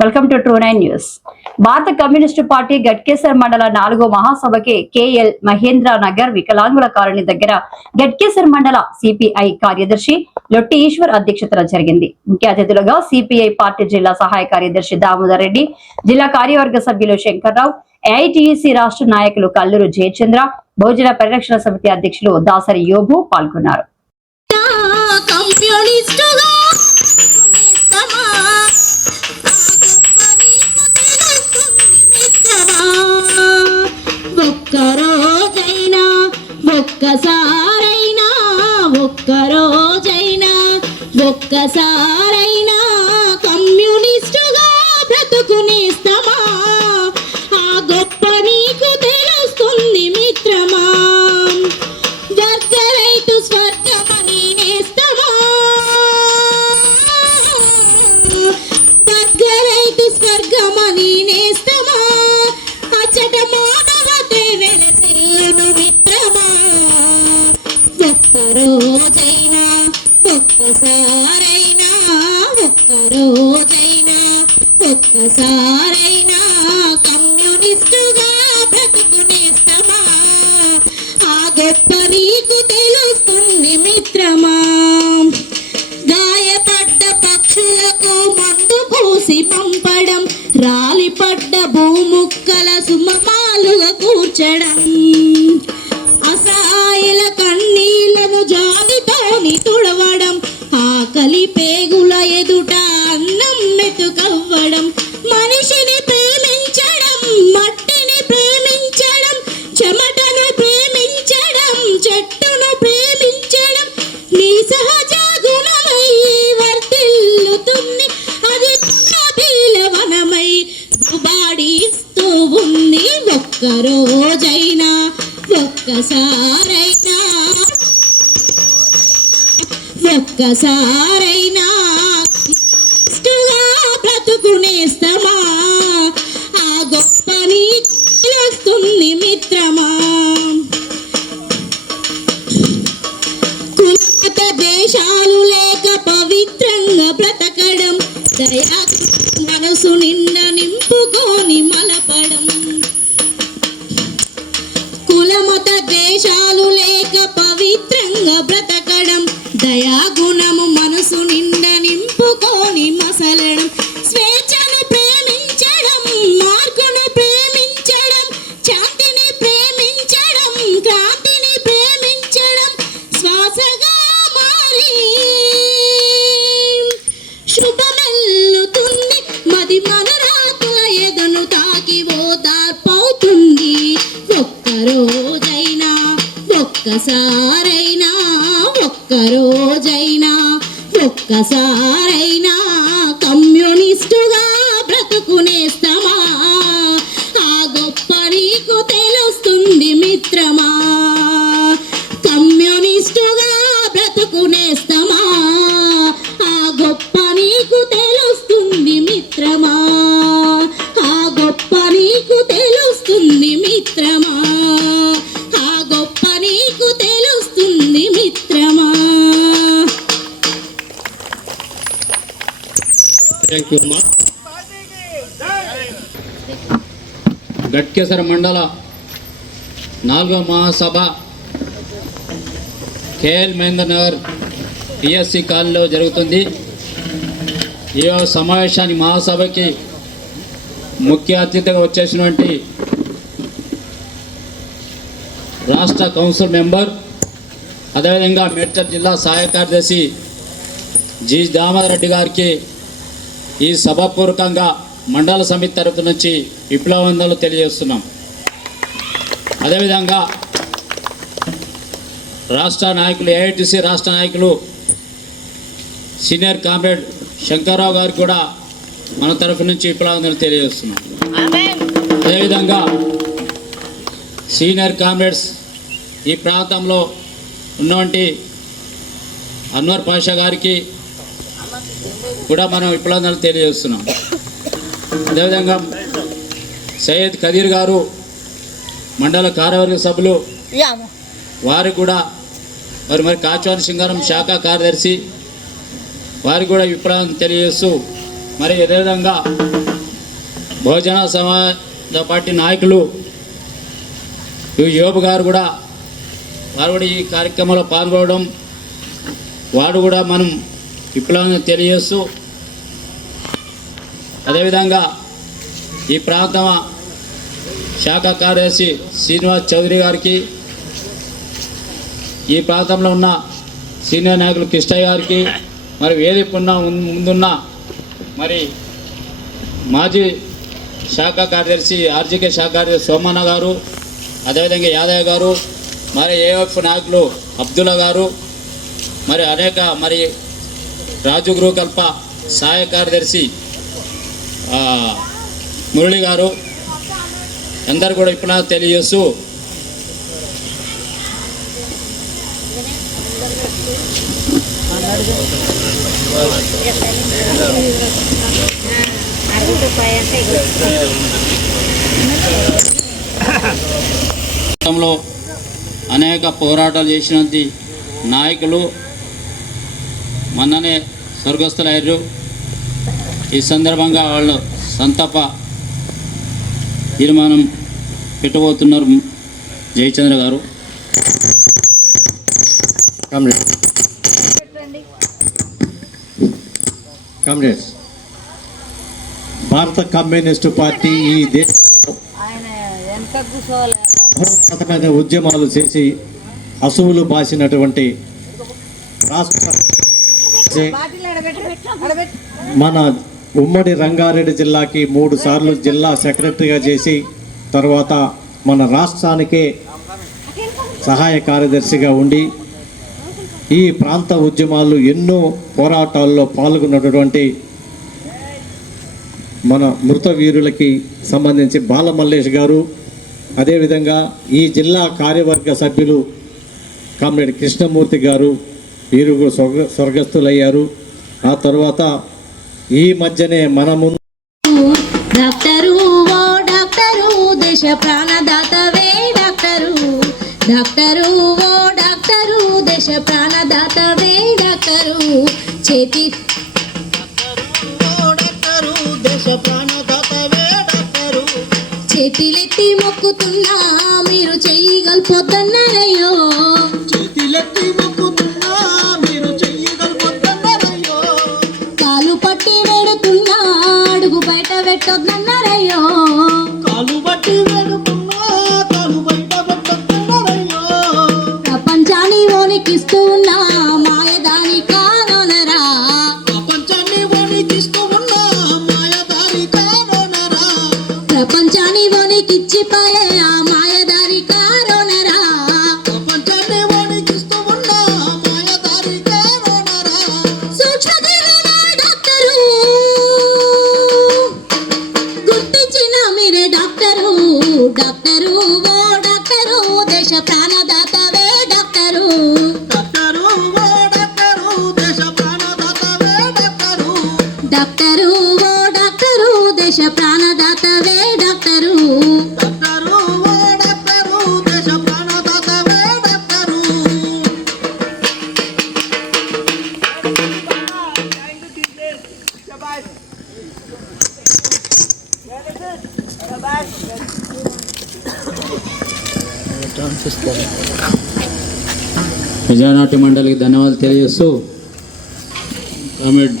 Welcome to True nine news. భారత communist party Ghatkesar మండల 4వ మహాసభకి కేఎల్ మహేంద్ర నగర్ వికలాంగుల కాలనీ దగ్గర గట్కేసర్ మండల సిపిఐ కార్యదర్శి లొట్టి ఈశ్వర్ అధ్యక్షతన జరిగింది. ముఖ్య అతిథులుగా సిపిఐ పార్టీ జిల్లా సహాయ కార్యదర్శి దామోదర్ రెడ్డి, జిల్లా కార్యవర్గ సభ్యులు శంకర్రావు, ఏఐటియుసి రాష్ట్ర నాయకులు కల్లూరు జయచంద్ర, బహుజన పరిరక్షణ సమితి అధ్యక్షులు దాసరి యోబు పాల్గొన్నారు. ఒక్కసారైనా కమ్యూనిస్టుగా బ్రతుకునేస్తామా? ఆ గొప్ప నీకు తెలుస్తుంది మిత్రమా. వర్గ రైతు స్వర్గమని నేస్తమా, వర్గ రైతు స్వర్గమని నేస్తమా. అచ్చట మానవతే వెలసేను మిత్రమా. ఒక్కరోజైనా ఒక్కసారైనా కమ్యూనిస్టుగా బ్రతుకునేస్తామా? ఆ గొప్ప నీకు తెలుస్తుంది మిత్రమా. గాయపడ్డ పక్షులకు మందు పూసి పంపడం, రాలిపడ్డ భూముక్కల సుమమాలుగా కూర్చడం, అసహాయుల కన్నీళ్లను జాలితోని తుడవడం, ఆకలి పేగుల ఎదుట అన్నం మెతుకవ్వడం, మనిషిని ప్రేమించడం, మట్టిని ప్రేమించడం, చెమటను ప్రేమించడం, చెట్టును ప్రేమించడం నీ సహజ గుణమై వర్తిల్లుతుంది. అది బీలవనమై బాడిస్తూ ఉంది. ఒక్కరోజైనా ఒక్కసారైనా బ్రతుకునేస్తామా? ఆ గొప్ప నీకు తెలుస్తుంది మిత్రమా. కులమత దేశాలు లేక పవిత్రంగా బ్రతకడం, దయా మనసు నిండ నింపుకొని మలపడం. కులమత దేశాలు లేక పవిత్రంగా బ్రతకడం, దయాగుణము మనసు నిండ నింపుకొని మసలడం, స్వేచ్ఛను ప్రేమించడం, మార్పును ప్రేమించడం, శాంతిని ప్రేమించడం, క్రాంతిని ప్రేమించడం, శ్వాసగా మారి శుభమెల్లుతుంది. మది మనరాకుల ఎదను తాకి ఓదార్పవుతుంది. ఒక్కరోజైనా ఒక్కసారైనా ఒక్కసారైనా కమ్యూనిస్టుగా బ్రతుకునేస్తామా? ఆ గొప్ప నీకు తెలుస్తుంది మిత్రమా. కమ్యూనిస్టుగా బ్రతుకునేస్తామా? ఆ గొప్ప నీకు తెలుస్తుంది మిత్రమా. ఆ గొప్ప నీకు తెలుస్తుంది మిత్రమా. ఆ గొప్ప నీకు తెలుస్తుంది మిత్రమా. గట్కేసర్ మండల 4వ మహాసభ కేఎల్ మహేంద్ర నగర్ పిఎస్సి కాలనీలో జరుగుతుంది. ఈ సమావేశాన్ని మహాసభకి ముఖ్య అతిథిగా వచ్చేసినటువంటి రాష్ట్ర కౌన్సిల్ మెంబర్, అదేవిధంగా మేడ్చల్ జిల్లా సహాయ కార్యదర్శి జి దామోదర్ రెడ్డి గారికి ఈ సభాపూర్వకంగా మండల సమితి తరఫు నుంచి విప్లవందనలు తెలియజేస్తున్నాం. అదేవిధంగా రాష్ట్ర నాయకులు, ఏఐటిసి రాష్ట్ర నాయకులు సీనియర్ కామ్రేడ్ శంకర్రావు గారికి కూడా మన తరఫు నుంచి విప్లవందనలు తెలియజేస్తున్నాం. అదేవిధంగా సీనియర్ కామ్రేడ్స్ ఈ ప్రాంతంలో ఉన్నటువంటి అన్వర్ పాషా గారికి కూడా మనం విప్లవందనలు తెలియజేస్తున్నాం. అదేవిధంగా సయ్యద్ కదీర్ గారు మండల కార్యవర్గ సభ్యులు, వారు కూడా మరి కాచవాని సింగారం శాఖ కార్యదర్శి, వారికి కూడా విప్లవం తెలియజేస్తూ మరి అదేవిధంగా బహుజన సమాజ పార్టీ నాయకులు యోబు గారు కూడా వారు కూడా ఈ కార్యక్రమంలో పాల్గొనడం, వాడు కూడా మనం విప్లవాన్ని తెలియజేస్తూ, అదేవిధంగా ఈ ప్రాంత శాఖ కార్యదర్శి శ్రీనివాస్ చౌదరి గారికి, ఈ ప్రాంతంలో ఉన్న సీనియర్ నాయకులు కృష్ణయ్య గారికి, మరి వేదిక ముందున్న మరి మాజీ శాఖ కార్యదర్శి ఆర్జీకే శాఖ కార్యదర్శి సోమన్న గారు, అదేవిధంగా యాదయ్య గారు, మరి ఏఎఫ్ నాయకులు అబ్దుల్లా గారు, మరి అనేక మరి రాజు గృహకల్ప సహాయ కార్యదర్శి మురళి గారు అందరు కూడా ఇప్పుడు తెలియజేస్తూ అనేక పోరాటాలు చేసినది నాయకులు మొన్ననే స్వర్గస్థులయ్యారు. ఈ సందర్భంగా వాళ్ళు సంతాప తీర్మానం పెట్టబోతున్నారు జయచంద్ర గారు. కామ్రేడ్స్, భారత కమ్యూనిస్టు పార్టీ ఈ దేశంలో మహోన్నతమైన ఉద్యమాలు చేసి అసువులు బాసినటువంటి రాష్ట్ర మన ఉమ్మడి రంగారెడ్డి జిల్లాకి 3 సార్లు జిల్లా సెక్రటరీగా చేసి తర్వాత మన రాష్ట్రానికే సహాయ కార్యదర్శిగా ఉండి ఈ ప్రాంత ఉద్యమాలు ఎన్నో పోరాటాల్లో పాల్గొన్నటువంటి మన మృత వీరులకి సంబంధించి బాలమల్లేష్ గారు, అదేవిధంగా ఈ జిల్లా కార్యవర్గ సభ్యులు కామ్రేడ్ కృష్ణమూర్తి గారు, వీరు స్వర్గస్థులయ్యారు. ఆ తర్వాత ఈ మధ్యనే మన ముందు డాక్టరు ఓ డాక్టరు దేశ ప్రాణదాతవే డాక్టరు, డాక్టరు ఓ డాక్టరు దేశ ప్రాణదాతవే డాక్టరు, చేతి చేతిలెత్తి మొక్కుతున్నా మీరు చెయ్యగలిపోతున్నారయ్యో, చేతిలెత్తి మొక్కుతున్నా మీరు చెయ్యగలిపోతున్నారయ్యో, కాలు పట్టి వేడుతున్నా అడుగు బయట పెట్టొద్దన్నారయ్యో, కాలు బట్టి వేడుతున్నా కాలు బయట పెట్టొద్దన్నారయ్యో, ప్రపంచాన్ని ఓనికిస్తూ ఉన్నా మాయదారి కానోనరా, ప్రపంచాన్ని వణికిస్తూ ఉన్నా మాయదారి కానోనరా, ప్రపంచాన్ని ఓనికిచ్చిపోయే ఆ మాయదారి కానోనరా, ప్రపంచాన్ని వణికిస్తూ ఉన్నా మాయదారి కానోనరా, సూక్ష్మజీవుల డాక్టరు గుర్తించిన మీరే డాక్టరు, డాక్టరు ఓ డాక్టరు దేశ ప్రాణదాతవే డాక్టరు, డాక్టరు ఓ డాక్టరు దేశ ప్రాణదాతవే డాక్టరు, డాక్టరు ఓ డాక్టరు దేశ ప్రాణదాతవే డాక్టరు, డాక్టరు ఓ డాక్టరు దేశ ప్రాణదాతవే డాక్టరు. విజయనాట్య మండలికి ధన్యవాదాలు తెలియజేస్తూ కామ్రేడ్